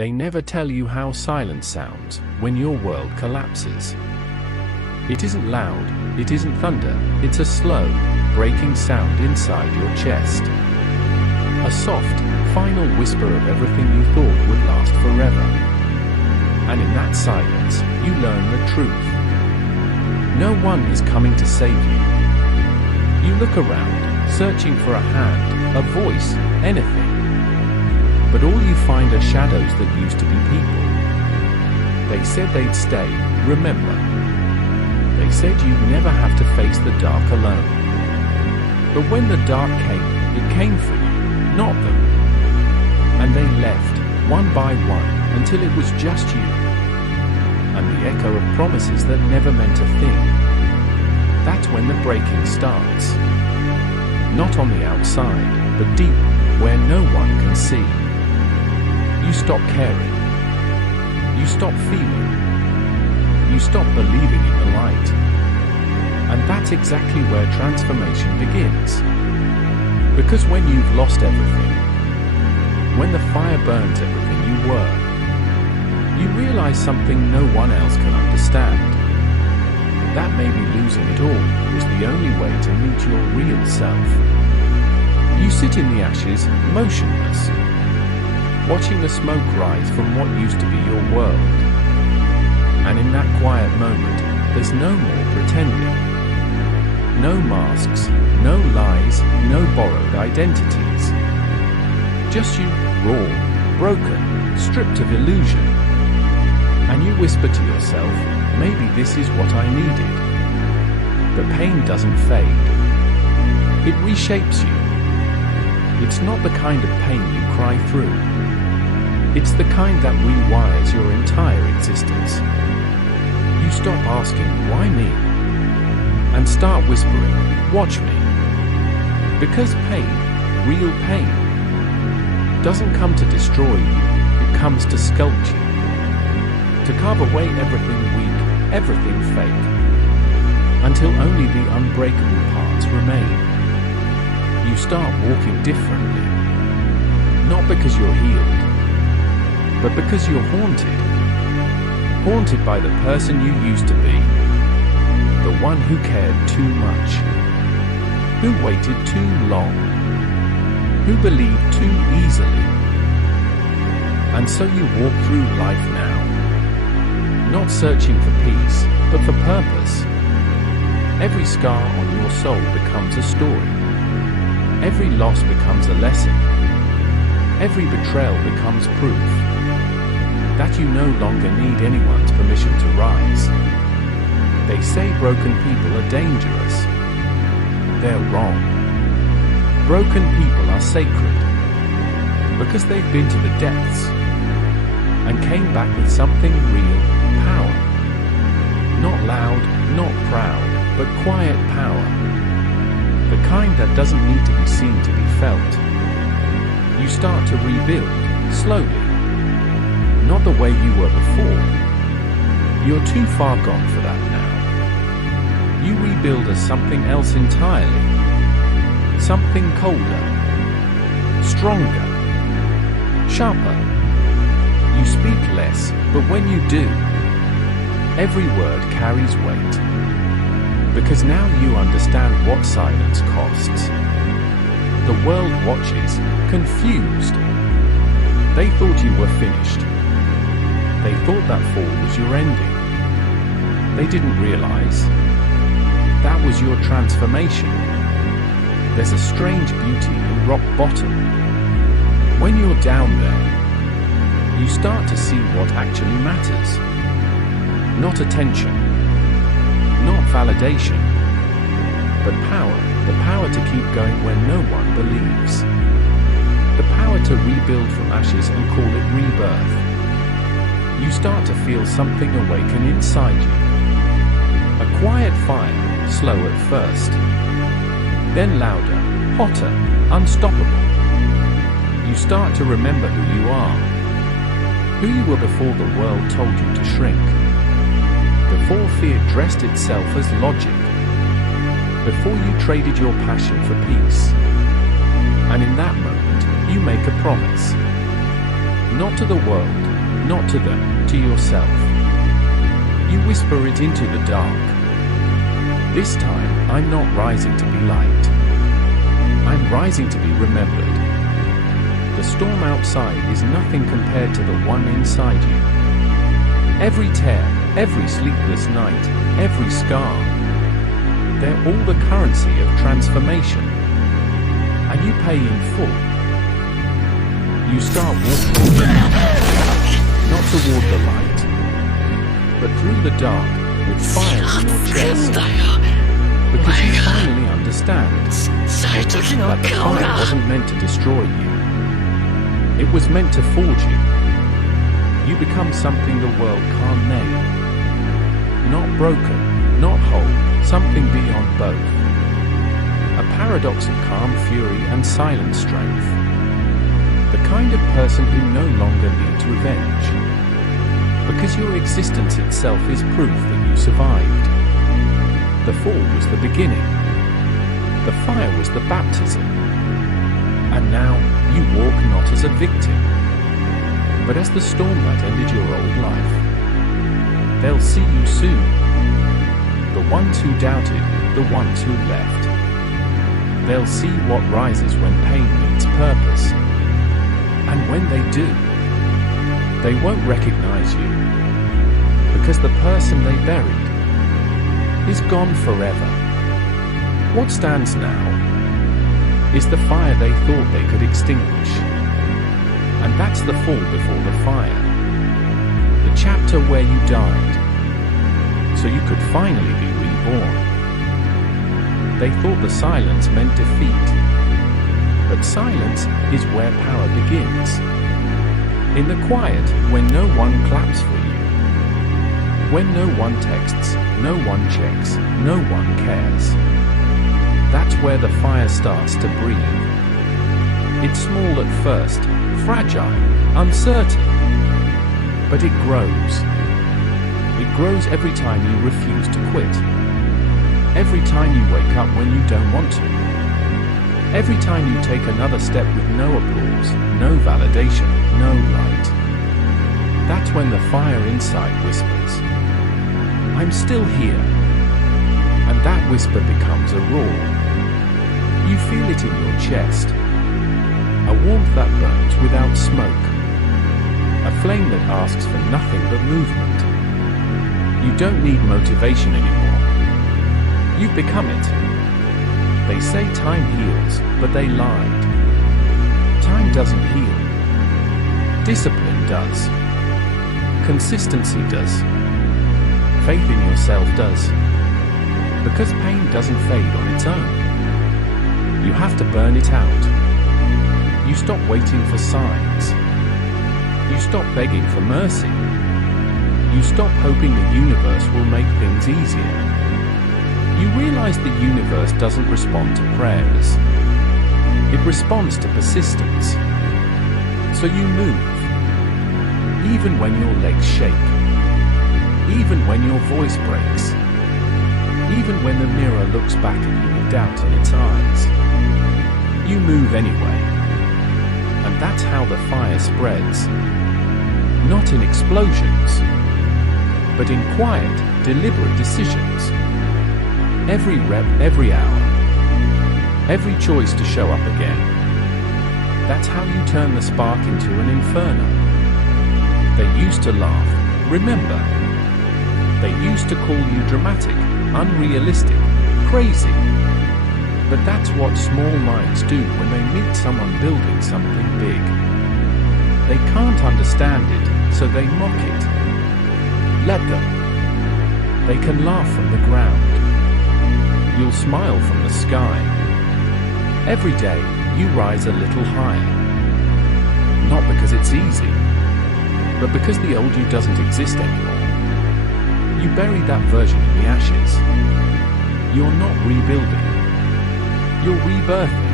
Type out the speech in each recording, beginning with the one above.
They never tell you how silence sounds when your world collapses. It isn't loud, it isn't thunder, it's a slow, breaking sound inside your chest. A soft, final whisper of everything you thought would last forever. And in that silence, you learn the truth. No one is coming to save you. You look around, searching for a hand, a voice, anything. But all you find are shadows that used to be people. They said they'd stay, remember. They said you'd never have to face the dark alone. But when the dark came, it came for you, not them. And they left, one by one, until it was just you. And the echo of promises that never meant a thing. That's when the breaking starts. Not on the outside, but deep, where no one can see. You stop caring. You stop feeling. You stop believing in the light. And that's exactly where transformation begins. Because when you've lost everything, when the fire burns everything you were, you realize something no one else can understand. That maybe losing it all was the only way to meet your real self. You sit in the ashes, motionless, watching the smoke rise from what used to be your world. And in that quiet moment, there's no more pretending. No masks, no lies, no borrowed identities. Just you, raw, broken, stripped of illusion. And you whisper to yourself, maybe this is what I needed. The pain doesn't fade. It reshapes you. It's not the kind of pain you cry through. It's the kind that rewires your entire existence. You stop asking, why me? And start whispering, watch me. Because pain, real pain, doesn't come to destroy you, it comes to sculpt you. To carve away everything weak, everything fake, until only the unbreakable parts remain. You start walking differently, not because you're healed, but because you're haunted. Haunted by the person you used to be. The one who cared too much. Who waited too long. Who believed too easily. And so you walk through life now. Not searching for peace, but for purpose. Every scar on your soul becomes a story. Every loss becomes a lesson. Every betrayal becomes proof that you no longer need anyone's permission to rise. They say broken people are dangerous. They're wrong. Broken people are sacred because they've been to the depths and came back with something real, power. Not loud, not proud, but quiet power. The kind that doesn't need to be seen to be felt. You start to rebuild, slowly. Not the way you were before. You're too far gone for that now. You rebuild as something else entirely. Something colder, stronger, sharper. You speak less, but when you do, every word carries weight. Because now you understand what silence costs. The world watches, confused. They thought you were finished. They thought that fall was your ending. They didn't realize that was your transformation. There's a strange beauty in rock bottom. When you're down there, you start to see what actually matters. Not attention, not validation, but power. The power to keep going when no one believes. The power to rebuild from ashes and call it rebirth. You start to feel something awaken inside you. A quiet fire, slow at first. Then louder, hotter, unstoppable. You start to remember who you are. Who you were before the world told you to shrink. Before fear dressed itself as logic. Before you traded your passion for peace. And in that moment, you make a promise. Not to the world, not to them, to yourself. You whisper it into the dark. This time, I'm not rising to be liked. I'm rising to be remembered. The storm outside is nothing compared to the one inside you. Every tear, every sleepless night, every scar, they're all the currency of transformation. And you pay in full. You start walking, not toward the light, but through the dark with fire in your chest. Because you finally understand that the fire wasn't meant to destroy you. It was meant to forge you. You become something the world can't name. Not broken, not whole, something beyond both. A paradox of calm fury and silent strength. The kind of person who no longer needs revenge. Because your existence itself is proof that you survived. The fall was the beginning. The fire was the baptism. And now you walk not as a victim, but as the storm that ended your old life. They'll see you soon. The ones who doubted, the ones who left. They'll see what rises when pain meets purpose. And when they do, they won't recognize you, because the person they buried is gone forever. What stands now is the fire they thought they could extinguish. And that's the fall before the fire. The chapter where you died, so you could finally be reborn. They thought the silence meant defeat. But silence is where power begins. In the quiet, when no one claps for you. When no one texts, no one checks, no one cares. That's where the fire starts to breathe. It's small at first, fragile, uncertain. But it grows. It grows every time you refuse to quit. Every time you wake up when you don't want to. Every time you take another step with no applause, no validation, no light. That's when the fire inside whispers, I'm still here. And that whisper becomes a roar. You feel it in your chest. A warmth that burns without smoke. A flame that asks for nothing but movement. You don't need motivation anymore. You've become it. They say time heals, but they lied. Time doesn't heal. Discipline does. Consistency does. Faith in yourself does. Because pain doesn't fade on its own. You have to burn it out. You stop waiting for signs. You stop begging for mercy. You stop hoping the universe will make things easier. You realize the universe doesn't respond to prayers. It responds to persistence. So you move. Even when your legs shake. Even when your voice breaks. Even when the mirror looks back at you with doubt in its eyes. You move anyway. And that's how the fire spreads. Not in explosions, but in quiet, deliberate decisions. Every rep, every hour. Every choice to show up again. That's how you turn the spark into an inferno. They used to laugh, remember. They used to call you dramatic, unrealistic, crazy. But that's what small minds do when they meet someone building something big. They can't understand it, so they mock it. Let them. They can laugh from the ground. You'll smile from the sky. Every day, you rise a little higher. Not because it's easy, but because the old you doesn't exist anymore. You bury that version in the ashes. You're not rebuilding. You're rebirthing.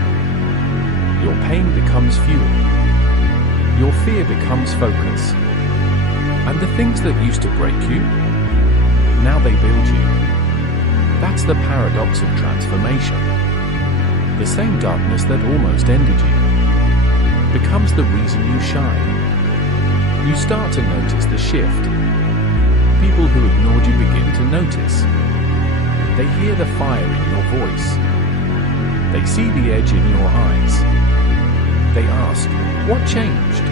Your pain becomes fuel. Your fear becomes focus. And the things that used to break you, now they build you. That's the paradox of transformation. The same darkness that almost ended you becomes the reason you shine. You start to notice the shift. People who ignored you begin to notice. They hear the fire in your voice. They see the edge in your eyes. They ask, "What changed?"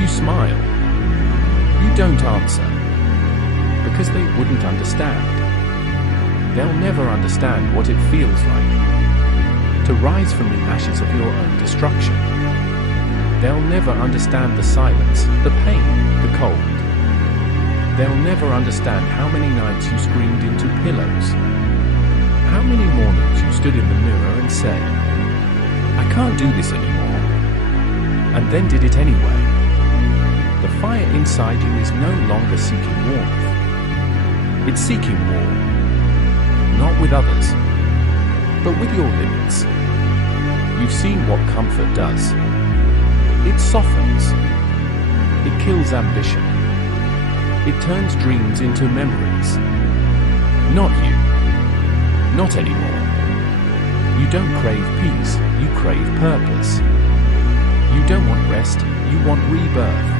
You smile. You don't answer, because they wouldn't understand. They'll never understand what it feels like to rise from the ashes of your own destruction. They'll never understand the silence, the pain, the cold. They'll never understand how many nights you screamed into pillows. How many mornings you stood in the mirror and said, "I can't do this anymore," and then did it anyway. The fire inside you is no longer seeking warmth. It's seeking war. Not with others, but with your limits. You've seen what comfort does. It softens. It kills ambition. It turns dreams into memories. Not you. Not anymore. You don't crave peace, you crave purpose. You don't want rest, you want rebirth.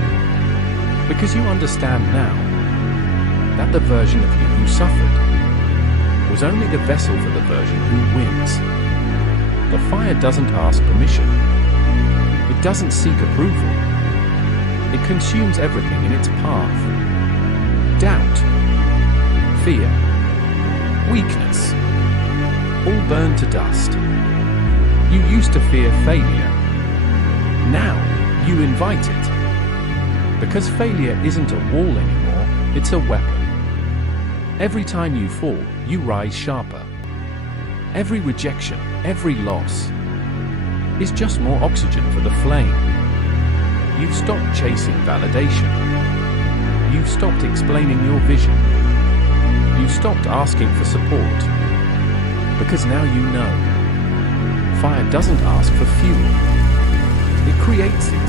Because you understand now that the version of you who suffered was only the vessel for the version who wins. The fire doesn't ask permission. It doesn't seek approval. It consumes everything in its path. Doubt, fear, weakness, all burned to dust. You used to fear failure. Now you invite it. Because failure isn't a wall anymore, it's a weapon. Every time you fall, you rise sharper. Every rejection, every loss, is just more oxygen for the flame. You've stopped chasing validation. You've stopped explaining your vision. You've stopped asking for support. Because now you know. Fire doesn't ask for fuel. It creates it.